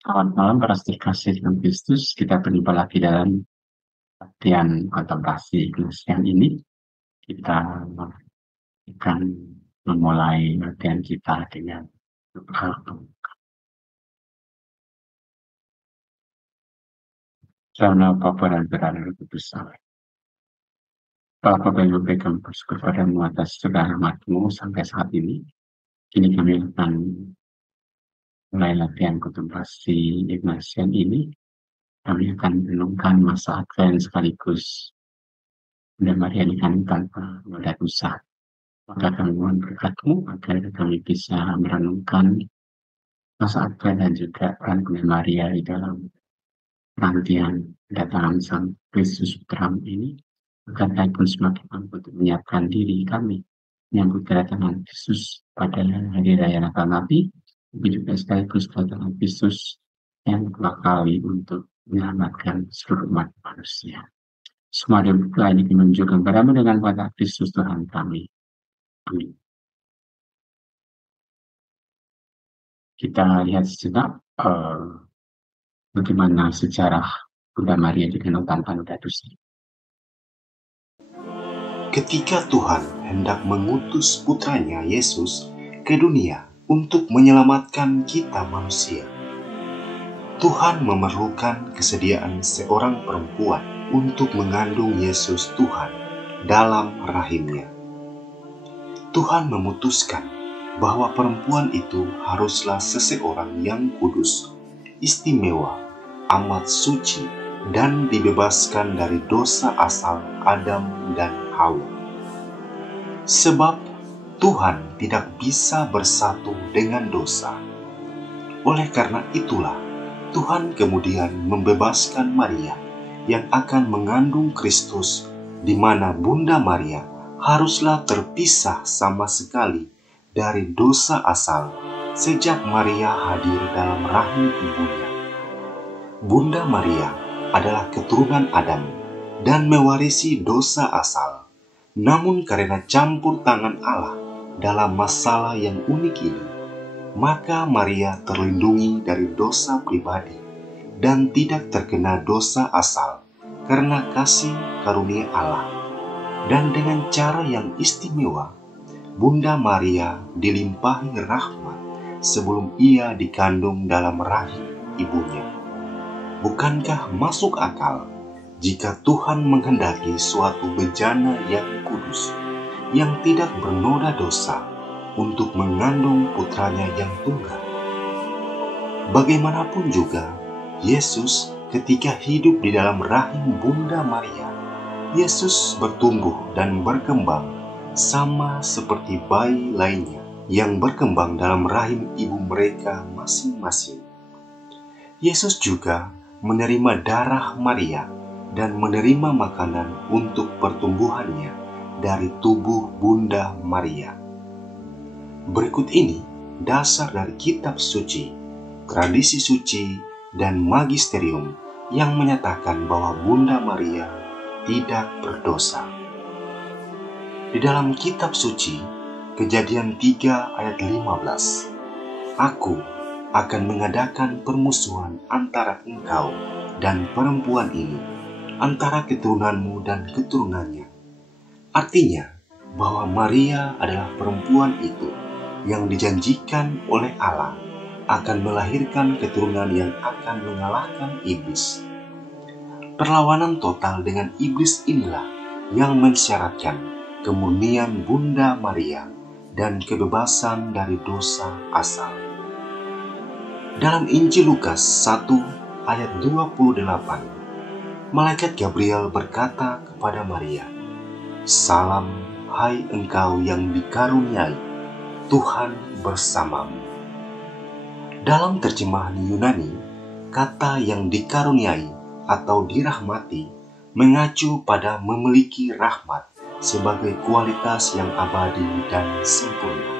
Selamat malam para setir kasih Tuhan Kristus. Kita berjumpa lagi dalam latihan kontemplasi Ignastian ini. Kita akan memulai latihan kita dengan doa. Dalam nama Bapa dan Putra dan Roh Kudus. Amin. Bapa kami memberikan bersyukur padamu atas segala rahmat-Mu sampai saat ini. Kini kami akan mulai latihan kontemplasi Ignastian ini. Kami akan merenungkan masa Advent sekaligus Bunda Maria dikandung tanpa noda dosa. Maka kami mohon berkat-Mu agar kami bisa merenungkan masa Advent dan juga peran Bunda Maria di dalam penantian kedatangan Sang Kristus Putra ini, agar kami pun semakin mampu untuk menyiapkan diri kami menyambut kedatangan Kristus pada hari raya Natal nanti, tapi juga sekaligus kedatangan Kristus yang kedua kali untuk menyelamatkan seluruh umat manusia. Semua doa ini menunjukkan kepadamu dengan kuasa Kristus Tuhan kami. Amin. Kita lihat sejenak bagaimana sejarah Bunda Maria dikandung tanpa noda dosa. Ketika Tuhan hendak mengutus putranya Yesus ke dunia untuk menyelamatkan kita manusia, Tuhan memerlukan kesediaan seorang perempuan untuk mengandung Yesus Tuhan dalam rahimnya. Tuhan memutuskan bahwa perempuan itu haruslah seseorang yang kudus, istimewa, amat suci, dan dibebaskan dari dosa asal Adam dan Hawa. Sebab Tuhan tidak bisa bersatu dengan dosa. Oleh karena itulah, Tuhan kemudian membebaskan Maria yang akan mengandung Kristus, di mana Bunda Maria haruslah terpisah sama sekali dari dosa asal sejak Maria hadir dalam rahim ibunya. Bunda Maria adalah keturunan Adam dan mewarisi dosa asal. Namun karena campur tangan Allah dalam masalah yang unik ini, maka Maria terlindungi dari dosa pribadi dan tidak terkena dosa asal karena kasih karunia Allah. Dan dengan cara yang istimewa, Bunda Maria dilimpahi rahmat sebelum ia dikandung dalam rahim ibunya. Bukankah masuk akal jika Tuhan menghendaki suatu bejana yang kudus, yang tidak bernoda dosa, untuk mengandung putranya yang tunggal? Bagaimanapun juga, Yesus ketika hidup di dalam rahim Bunda Maria, Yesus bertumbuh dan berkembang sama seperti bayi lainnya yang berkembang dalam rahim ibu mereka masing-masing. Yesus juga menerima darah Maria dan menerima makanan untuk pertumbuhannya dari tubuh Bunda Maria. Berikut ini dasar dari kitab suci, tradisi suci, dan magisterium yang menyatakan bahwa Bunda Maria tidak berdosa. Di dalam kitab suci, Kejadian 3 ayat 15, Aku akan mengadakan permusuhan antara engkau dan perempuan ini, antara keturunanmu dan keturunannya. Artinya bahwa Maria adalah perempuan itu yang dijanjikan oleh Allah akan melahirkan keturunan yang akan mengalahkan iblis. Perlawanan total dengan iblis inilah yang mensyaratkan kemurnian Bunda Maria dan kebebasan dari dosa asal. Dalam Injil Lukas 1 ayat 28, Malaikat Gabriel berkata kepada Maria, "Salam, hai engkau yang dikaruniai, Tuhan bersamamu." Dalam terjemahan Yunani, kata yang dikaruniai atau dirahmati mengacu pada memiliki rahmat sebagai kualitas yang abadi dan sempurna.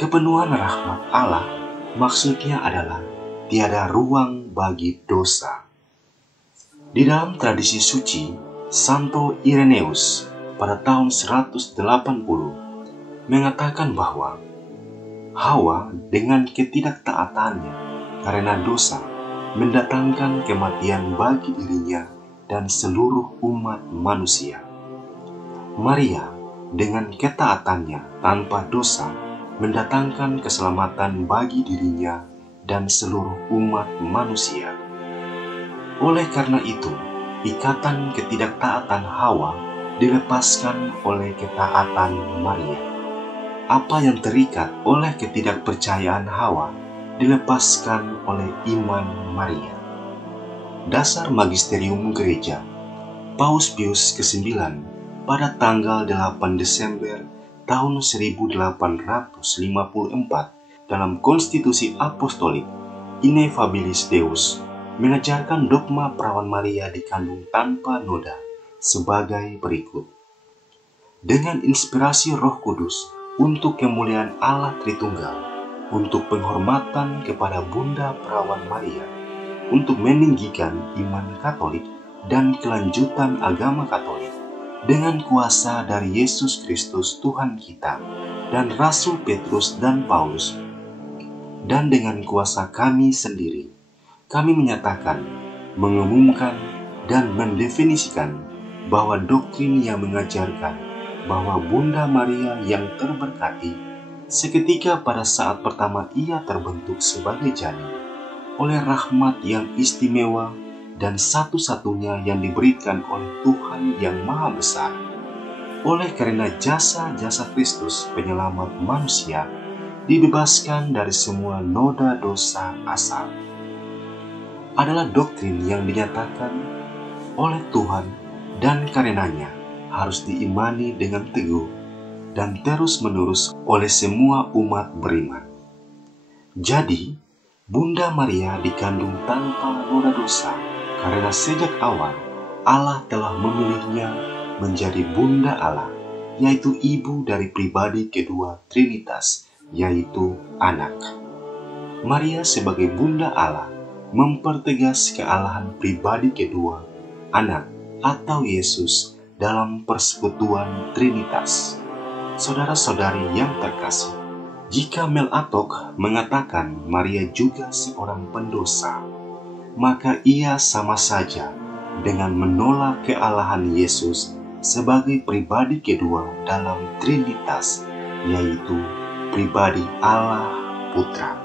Kepenuhan rahmat Allah maksudnya adalah tiada ruang bagi dosa. Di dalam tradisi suci, Santo Ireneus pada tahun 180 mengatakan bahwa Hawa dengan ketidaktaatannya karena dosa mendatangkan kematian bagi dirinya dan seluruh umat manusia. Maria dengan ketaatannya tanpa dosa mendatangkan keselamatan bagi dirinya dan seluruh umat manusia. Oleh karena itu, ikatan ketidaktaatan Hawa dilepaskan oleh ketaatan Maria. Apa yang terikat oleh ketidakpercayaan Hawa dilepaskan oleh iman Maria. Dasar Magisterium Gereja Paus Pius ke-9 pada tanggal 8 Desember tahun 1854 dalam Konstitusi Apostolik Ineffabilis Deus mengajarkan dogma perawan Maria dikandung tanpa noda sebagai berikut. Dengan inspirasi Roh Kudus untuk kemuliaan Allah Tritunggal, untuk penghormatan kepada Bunda Perawan Maria, untuk meninggikan iman Katolik dan kelanjutan agama Katolik, dengan kuasa dari Yesus Kristus Tuhan kita dan Rasul Petrus dan Paulus, dan dengan kuasa kami sendiri, kami menyatakan, mengumumkan, dan mendefinisikan bahwa doktrin yang mengajarkan bahwa Bunda Maria yang terberkati seketika pada saat pertama ia terbentuk sebagai janin oleh rahmat yang istimewa dan satu-satunya yang diberikan oleh Tuhan yang Maha Besar, oleh karena jasa-jasa Kristus penyelamat manusia dibebaskan dari semua noda dosa asal, adalah doktrin yang dinyatakan oleh Tuhan dan karenanya harus diimani dengan teguh dan terus-menerus oleh semua umat beriman. Jadi, Bunda Maria dikandung tanpa noda dosa karena sejak awal Allah telah memilihnya menjadi Bunda Allah, yaitu ibu dari pribadi kedua Trinitas, yaitu Anak. Maria sebagai Bunda Allah mempertegas kealahan pribadi kedua, Anak atau Yesus dalam persekutuan Trinitas. Saudara-saudari yang terkasih, jika Melatok mengatakan Maria juga seorang pendosa, maka ia sama saja dengan menolak kealahan Yesus sebagai pribadi kedua dalam Trinitas, yaitu pribadi Allah Putra.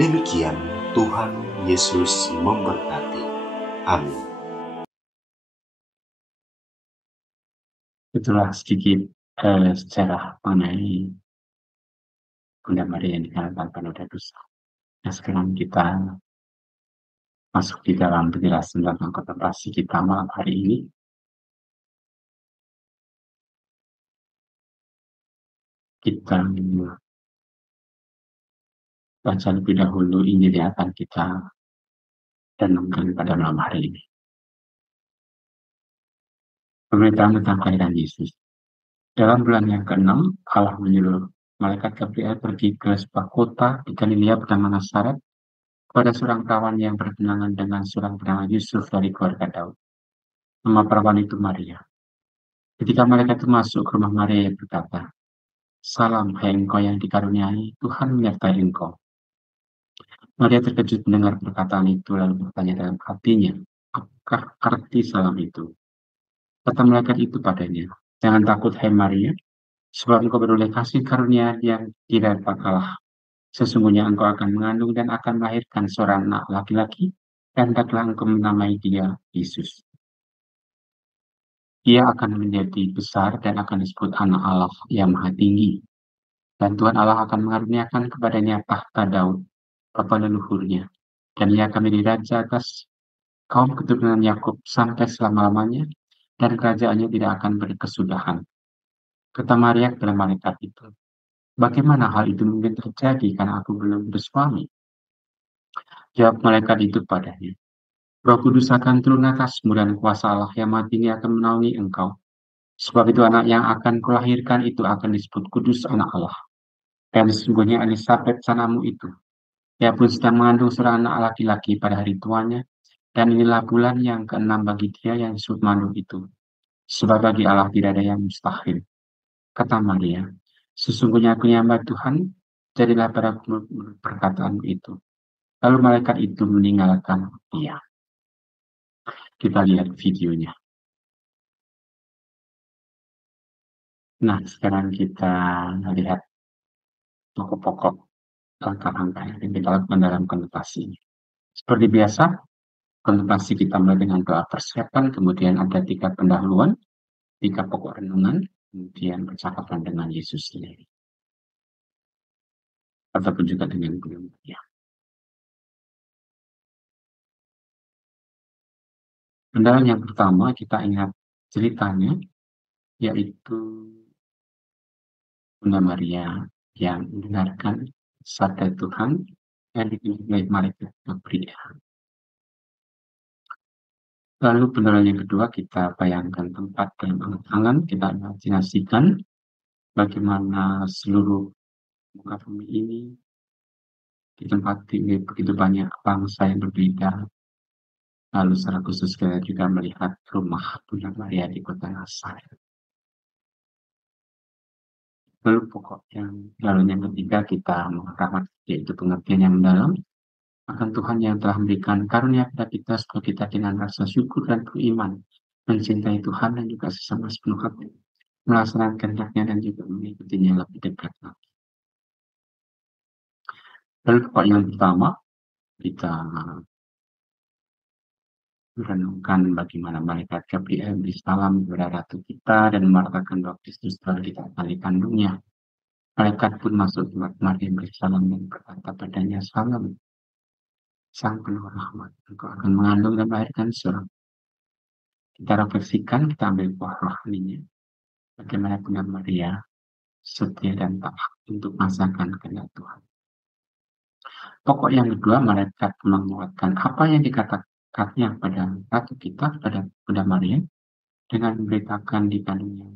Demikian Tuhan Yesus memberkati. Amin. Itulah sedikit sejarah mengenai Bunda Maria yang dikandung tanpa noda dosa. Nah, sekarang kita masuk di dalam penjelasan tentang kontemplasi kita malam hari ini. Kita baca lebih dahulu Injil yang akan kita renungkan pada malam hari ini. Pemberitaan tentang kelahiran Yesus. Dalam bulan yang ke-6, Allah menyuruh malaikat Gabriel pergi ke sebuah kota di Galilea bernama Nazaret kepada seorang perawan yang bertunangan dengan seorang bernama Yusuf dari keluarga Daud. Nama perawan itu Maria. Ketika malaikat itu masuk ke rumah Maria, ia berkata, "Salam, hai engkau yang dikaruniai, Tuhan menyertai engkau." Maria terkejut mendengar perkataan itu lalu bertanya dalam hatinya, "Apakah arti salam itu?" Kata malaikat itu padanya, "Jangan takut, hai Maria, sebab engkau beroleh kasih karunia yang tidak dapat kalah. Sesungguhnya engkau akan mengandung dan akan melahirkan seorang anak laki-laki, dan hendaklah engkau menamai dia Yesus. Ia akan menjadi besar dan akan disebut Anak Allah yang Maha Tinggi. Dan Tuhan Allah akan mengaruniakan kepadanya tahta Daud, bapa leluhurnya, dan ia akan menjadi raja atas kaum keturunan Yakub sampai selama-lamanya, dan kerajaannya tidak akan berkesudahan." Kata Maria kepada malaikat itu, "Bagaimana hal itu mungkin terjadi karena aku belum bersuami?" Jawab malaikat itu padanya, "Roh Kudus akan turun atasmu dan kuasa Allah yang Maha Tinggi akan menaungi engkau. Sebab itu anak yang akan kulahirkan itu akan disebut Kudus Anak Allah. Dan sesungguhnya Elisabet sanamu itu, ia pun sedang mengandung seorang anak laki-laki pada hari tuanya, dan inilah bulan yang ke-6 bagi dia yang disebut mandu itu. Sebab bagi Allah tidak ada yang mustahil." Kata Maria, "Sesungguhnya aku hamba Tuhan, jadilah padaku perkataanmu itu." Lalu malaikat itu meninggalkan dia. Kita lihat videonya. Nah, sekarang kita lihat pokok-pokok langkah-langkah yang kita lakukan dalam kontemplasi ini. Seperti biasa, kontemplasi kita mulai dengan doa persiapan, kemudian ada 3 pendahuluan, 3 pokok renungan, kemudian percakapan dengan Yesus sendiri. Ataupun juga dengan Bunda Maria. Pendahan yang pertama kita ingat ceritanya, yaitu Bunda Maria yang mendengarkan sabda Tuhan yang dipimpin oleh malaikat Gabriel. Lalu pendahan yang kedua kita bayangkan tempat dalam angan-angan, kita imajinasikan bagaimana seluruh muka bumi ini ditempati oleh begitu banyak bangsa yang berbeda. Lalu secara khusus kita juga melihat rumah Bunda Maria di kota Nazaret. Lalu yang ketiga kita mengharapkan yaitu pengertian yang mendalam akan Tuhan yang telah memberikan karunia pada kita supaya kita dengan rasa syukur dan beriman mencintai Tuhan dan juga sesama sepenuh hati, melaksanakan kehendaknya dan juga mengikutinya lebih dekat lagi. Lalu pokok yang pertama kita merenungkan bagaimana malaikat Gabriel beri salam kepada ratu kita dan mengatakan bahwa Kristus telah kita kali kandungnya. Malaikat pun masuk ke Maria beri salam dan berkata padanya, salam sang penuh rahmat, engkau akan mengandung dan melahirkan seorang. Kita refleksikan, kita ambil buah rohaninya. Bagaimana Bunda Maria setia dan taat untuk masakan kehendak Tuhan. Pokok yang kedua, malaikat menguatkan apa yang dikatakannya pada ratu kita, pada Bunda Maria, dengan memberitakan di kandungnya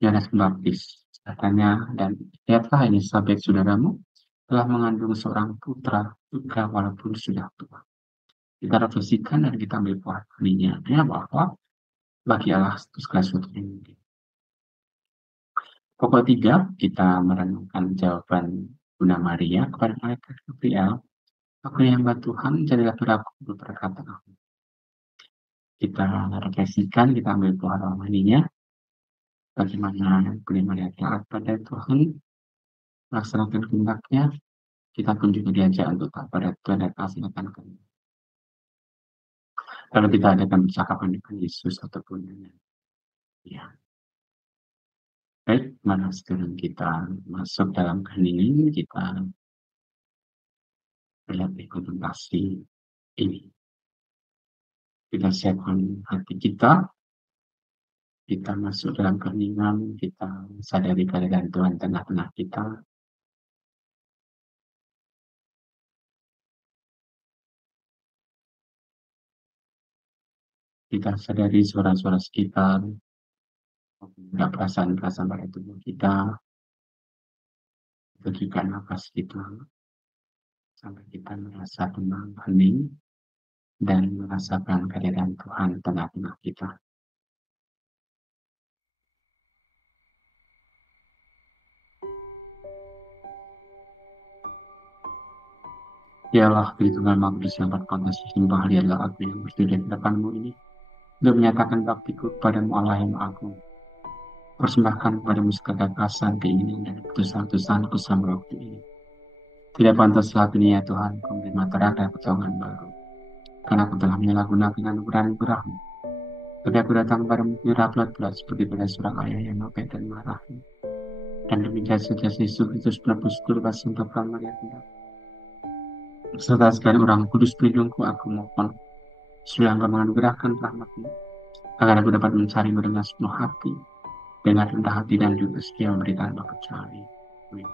Yohanes Pembaptis. Katanya, dan lihatlah Elisabet saudaramu telah mengandung seorang putra juga walaupun sudah tua. Kita refleksikan dan kita ambil buah rohaninya, ya bahwa bagi Allah itu segala sesuatu yang mungkin. Pokok 3, kita merenungkan jawaban Bunda Maria kepada malaikat Gabriel. Aku yang hamba Tuhan, jadilah berlaku berkata aku. Kita refleksikan, kita ambil buah rohaninya. Bagaimana Bunda Maria taat pada Tuhan, melaksanakan kehendaknya, kita pun juga diajak untuk taat pada Tuhan dan melaksanakan kehendak. Kalau kita adakan percakapan dengan Yesus ataupun dengan ya. Baik, mana sekarang kita masuk dalam keheningan, kita melihat kontemplasi ini. Kita siapkan hati kita masuk dalam keheningan, kita sadari kehadiran Tuhan tengah-tengah kita. Kita sadari suara-suara sekitar, perasaan-perasaan pada tubuh kita, itu juga nafas kita, sampai kita merasa tenang, hening, dan merasakan kehadiran Tuhan tengah-tengah kita. Dialah perhitungan magis yang berkonteks sembah, dialah aku yang berdiri di depanmu ini, untuk menyatakan baktiku kepadamu Allah yang Agung. Persembahkan kepadamu segala kasan, keinginan, dan keputusan-keputusanku sama waktu ini. Tidak pantaslah dunia Tuhan, kau memberi terang dan pertolongan baru. Karena aku telah menyalahgunakan anugerah-Mu. Tapi aku datang padamu berat-berat seperti pada seorang ayah yang mepet dan marah. Dan demikian saja Yesus Kristus penebus kurban untuk Maria tidak. Serta sekali orang kudus pelindungku, aku mohon supaya Engkau menganugerahkan rahmat-Mu, agar aku dapat mencarimu dengan sepenuh hati, dengan rendah hati dan juga setia memberi tanpa kecuali. Amin.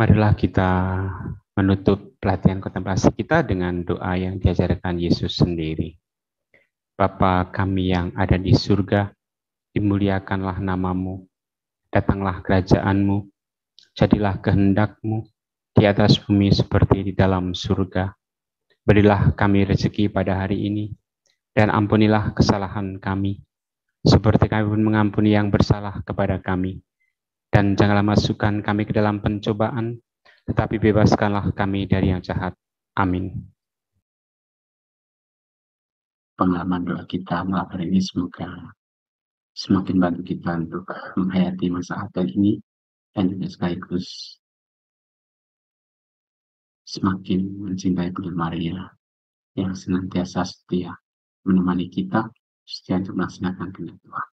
Marilah kita menutup pelatihan kontemplasi kita dengan doa yang diajarkan Yesus sendiri. Bapa kami yang ada di surga, dimuliakanlah namamu, datanglah kerajaanmu, jadilah kehendak-mu di atas bumi seperti di dalam surga. Berilah kami rezeki pada hari ini, dan ampunilah kesalahan kami, seperti kami pun mengampuni yang bersalah kepada kami. Dan janganlah masukkan kami ke dalam pencobaan, tetapi bebaskanlah kami dari yang jahat. Amin. Pengalaman doa kita malam hari ini semoga semakin bantu kita untuk menghayati masa Advent ini, dan juga sekaligus semakin mencintai Bunda Maria yang senantiasa setia menemani kita, setia untuk melaksanakan kehendak Tuhan.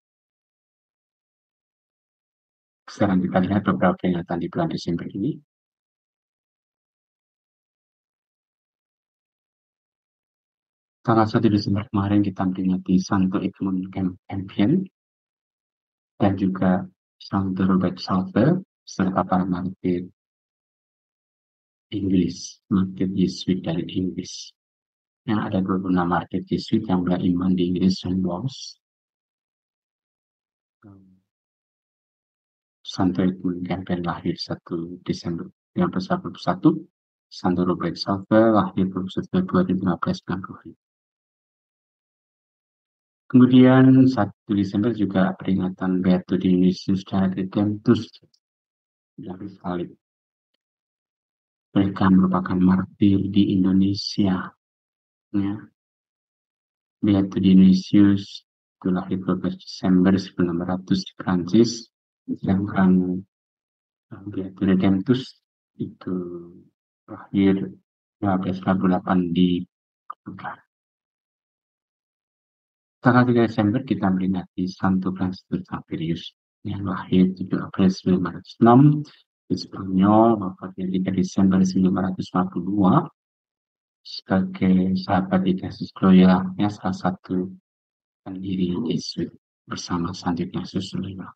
Sekarang kita lihat beberapa peringatan di bulan Desember ini. Tanggal 1 Desember kemarin kita memperingati Santo Edmund Campion dan juga Santo Robert Salve serta para martir Inggris, martir Yesuit dari Inggris. Yang ada 26 martir Yesuit yang beriman di Inggris dan Wales. Santo Edmund Campion lahir 1 Desember 1941. Santo Robert Salve lahir 21 Februari 1590. Kemudian 1 Desember juga peringatan Beatus Dionysius dan Redemptus dari salib. Mereka merupakan martir di Indonesia. Ya. Beatus Dionysius itu lahir 12 Desember 1900 di Prancis. Sedangkan Beatus Redemptus itu lahir 1548 di Portugal. Tanggal 3 Desember kita memperingati Santo Franciscus Xaverius yang lahir 7 April 1906 di Spanyol, wafatnya 3 Desember 1942 sebagai sahabat Ignatius Loyola, yang salah satu pendiri Yesuit bersama Santo Ignatius Loyola,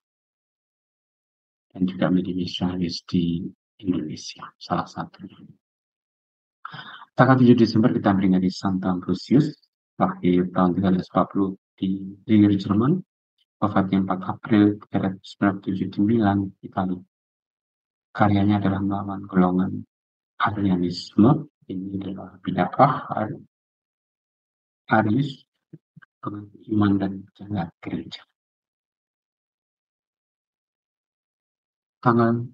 dan juga menjadi misionaris di Indonesia, salah satunya. Tanggal 7 Desember kita memperingati Santo Ambrosius, lahir tahun 1340 di Trier, Jerman, wafatnya 4 April 1397 di Milan, Italia. Karyanya adalah melawan golongan Arianisme. Ini adalah bidakah Arius, iman dan jaga gereja. Tanggal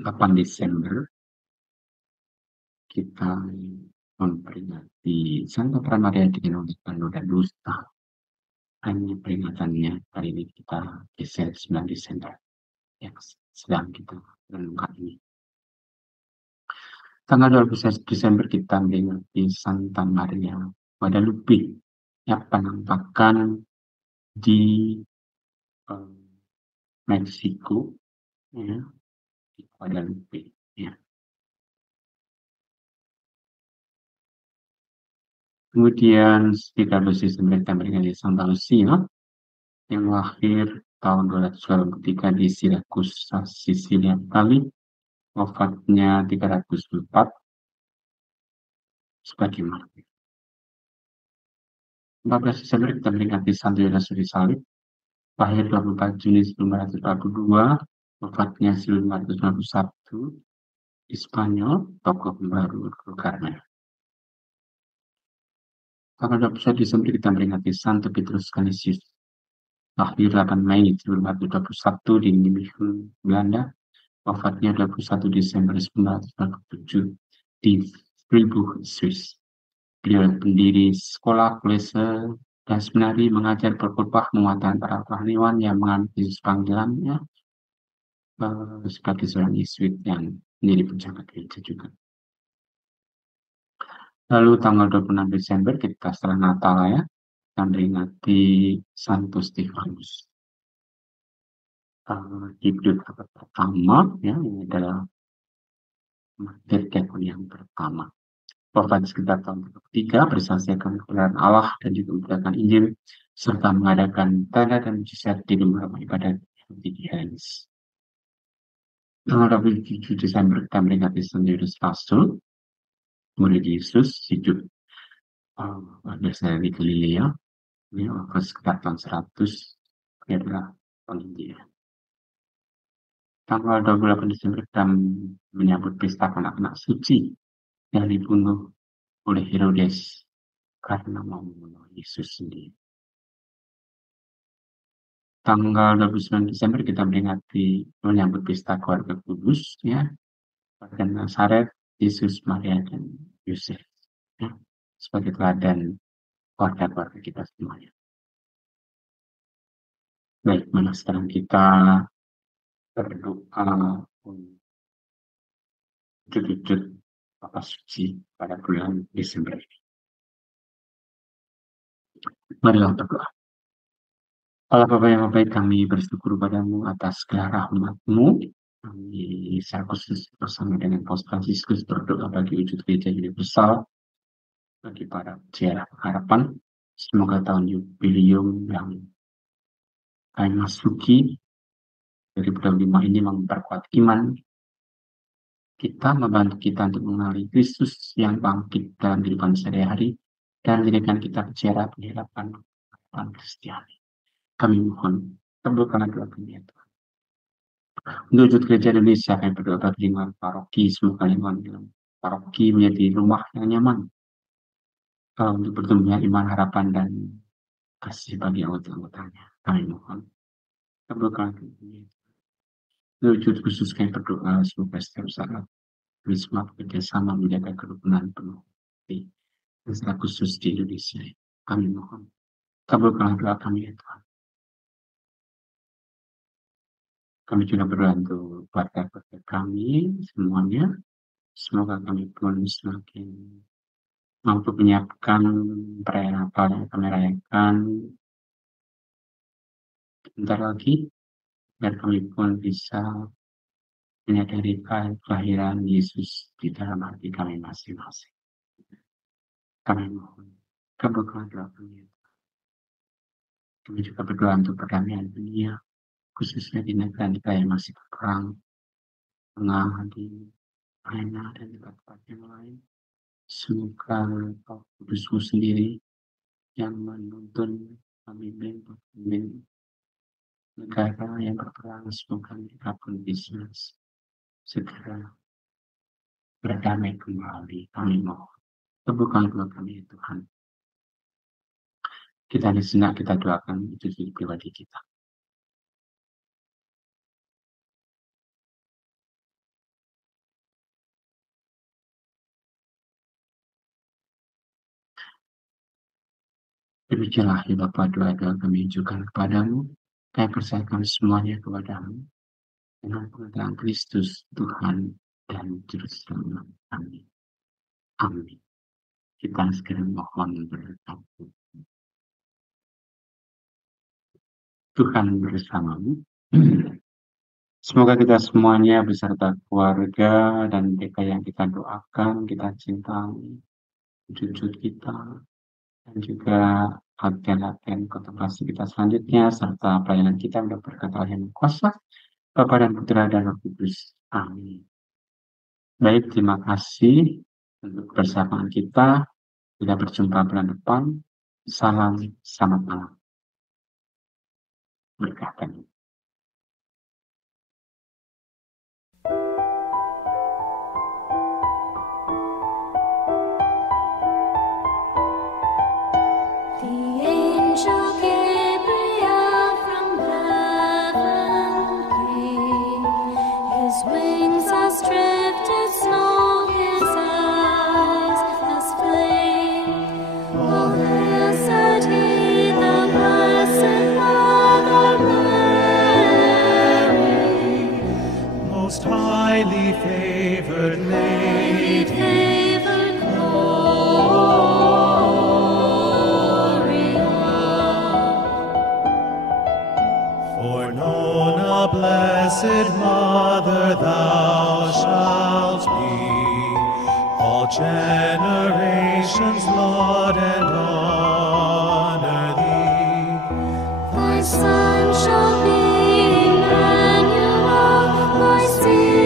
8 Desember kita memperingati Santa Pramaria di Penuh dan Dusta. Hanya peringatannya kali ini kita geser 9 Desember yang sedang kita renungkan ini. Tanggal 21 Desember kita memperingati Santa Maria Guadalupe yang penampakan di Meksiko, ya, di Guadalupe. Ya. Kemudian 13 Desember kita memperingati Santa Lucia yang lahir tahun 283 di Siracusa, Sisilia, Italia. Wafatnya 304 sebagai martir. 14 Desember kita memperingati Santo Yohanes dari Salib, lahir 24 Juni 1942, wafatnya 1991 di Spanyol, tokoh pembaru Carmel. Tanggal 21 Desember kita memperingati Santo Petrus Canisius, lahir 8 Mei 1921 di Nijmegen, Belanda, wafatnya 21 Desember 1947 di Freiburg, Swiss. Beliau pendiri sekolah, kolese, dan seminari, mengajar, berkhotbah, menguatkan para rohaniwan yang mengambil panggilannya sebagai seorang Yesuit yang menjadi penjaga gereja juga. Lalu tanggal 26 Desember kita setelah Natal ya, kita memperingati Santo Stefanus. Hidup abad pertama ya, ini adalah martir Kekon yang pertama. Wafat sekitar tahun ketiga, bersaksikan kebenaran Allah dan juga memberitakan Injil serta mengadakan tanda dan mujizat di rumah ibadat di Helens. Tanggal 27 Desember kita memperingati St. Yohanes Rasul, murid Yesus hidup berasal dari Galilea. Ini sekitar tahun 100, ini adalah tahun India. Tanggal 28 Desember kita menyambut pesta anak-anak suci yang dibunuh oleh Herodes karena mau membunuh Yesus sendiri. Tanggal 29 Desember kita menyambut pesta keluarga kudus, ya, keluarga Nazaret, Yesus, Maria, dan Yosef, ya, sebagai teladan keluarga kita semuanya. Baik, mana sekarang kita berdoa wujud-wujud Bapa Suci pada bulan Desember ini. Marilah berdoa. Allah Bapa yang baik, kami bersyukur padamu atas segala rahmat-Mu. Kami secara khusus bersama dengan Paus Fransiskus berdoa bagi wujud gereja universal, bagi para peziarah harapan. Semoga tahun jubileum yang kami masuki 2025 ini memperkuat iman kita, membantu kita untuk mengenali Kristus yang bangkit dalam kehidupan sehari-hari, dan menjadikan kita peziarah pengharapan Kristiani. Kami mohon, kabulkanlah doa kami, ya Tuhan. Untuk wujud gereja Indonesia, kami berdoa bagi lingkungan paroki, semoga lingkungan paroki menjadi rumah yang nyaman untuk bertumbuhnya iman, harapan, dan kasih bagi anggota-anggotanya. Kami mohon, kabulkanlah doa kami. Untuk wujud khusus kami berdoa, semoga setiap saat kami semua bekerjasama menjaga kerukunan penuh dan secara khusus di Indonesia. Kami mohon, kabulkanlah doa kami, ya Tuhan. Kami juga berdoa untuk keluarga-keluarga kami semuanya. Semoga kami pun semakin mampu menyiapkan perayaan apa yang kami rayakan bentar lagi, agar kami pun bisa menyadari kelahiran Yesus di dalam hati kami masing-masing. Kami mohon, kabulkanlah doa kami. Kami juga berdoa untuk perdamaian dunia, khususnya di negara-negara yang masih berperang, tengah di Ukraina dan tempat-tempat yang lain. Semoga Roh Kudus-Mu sendiri yang menuntun pemimpin negara yang berperang, semoga mereka pun bisa segera berdamai kembali. Kami mohon, kabulkan doa kami, ya Tuhan. Kita di sini kita doakan itu di pribadi kita. Demikianlah ya Bapa, doa-doa kami ajukan kepadamu. Kami percayakan semuanya kepadamu dengan pengetahuan Kristus Tuhan dan Juru Selamat kami. Amin. Kita segera mohon berkat. Tuhan bersamamu. Semoga kita semuanya beserta keluarga dan mereka yang kita doakan, kita cintai, wujud kita, dan juga latihan-latihan kontemplasi kita selanjutnya, serta pelayanan kita untuk berkat Allah yang kuasa, Bapa dan Putra dan Roh Kudus. Amin. Baik, terima kasih untuk kebersamaan kita. Kita berjumpa bulan depan. Salam, selamat malam. Berkatan. Blessed Mother, thou shalt be, all generations laud and honor thee. Thy Son shall be Emmanuel, thy Savior.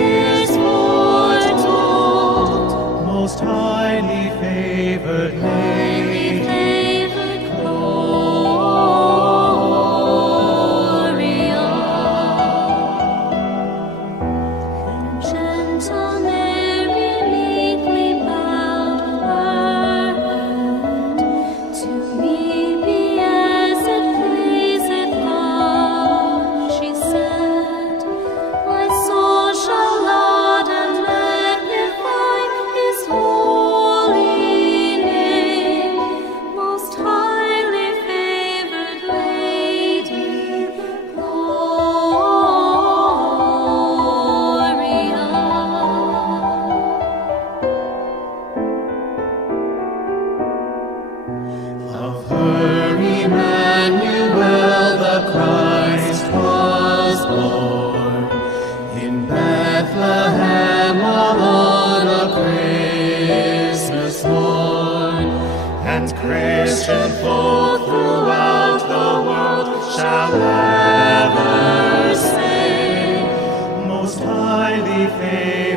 favor